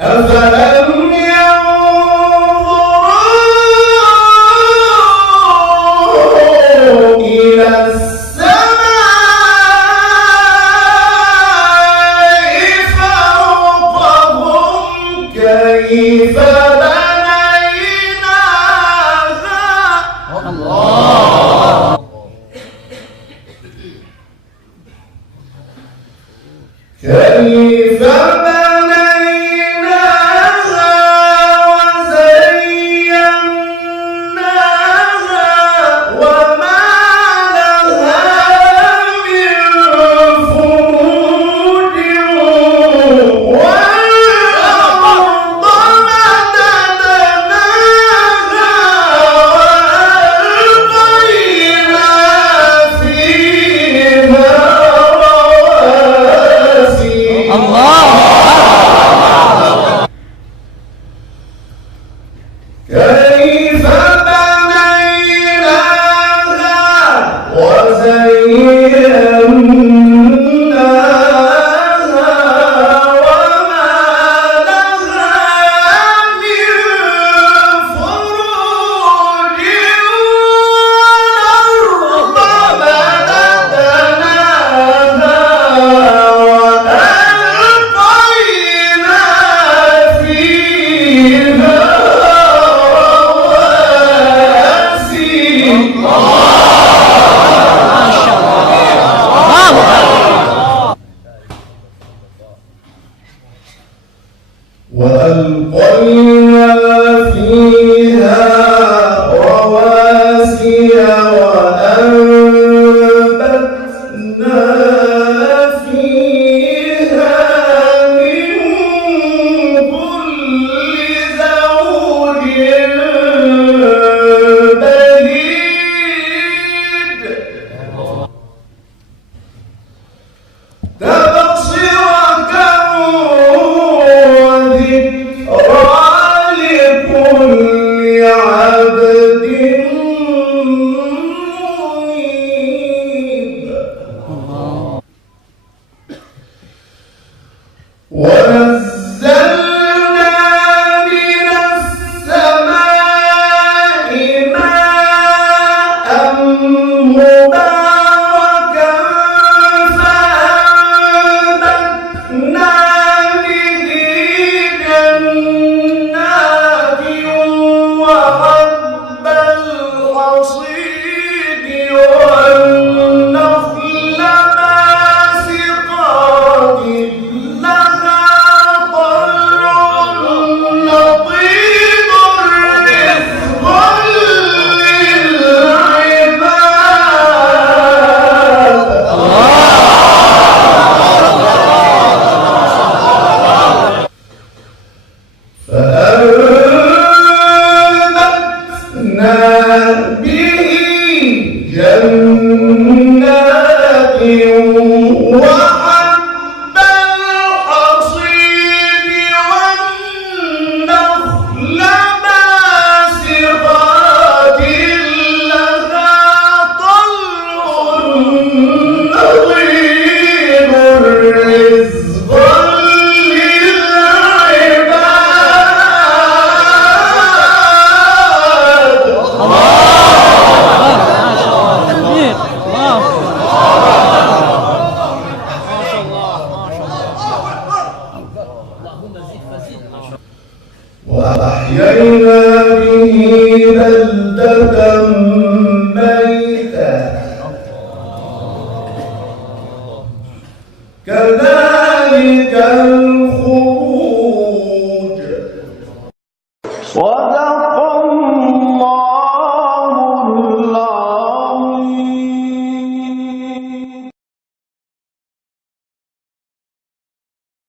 أفلم ينظروا إلى السماء فوقهم كيف بنيناها الله كيف كيف بنيناها وزيناها وما لها من فروج والأرض مددناها وألقينا فيها وألقينا فيها رواسي وأنبتنا فيها من كل زوج بهيج تبصرة لكل عبد منيب ونزلنا من السماء ماء مباركا فأنبتنا به جنات وحب الحصيد والنخل باسقات لها طلع نضيد رزقا للعباد فأنبتنا به جنات وحب الحصيد والنخل باسقات لها طلع نضيد رزقا وأحيينا به بلدة ميتا كذلك الخروج.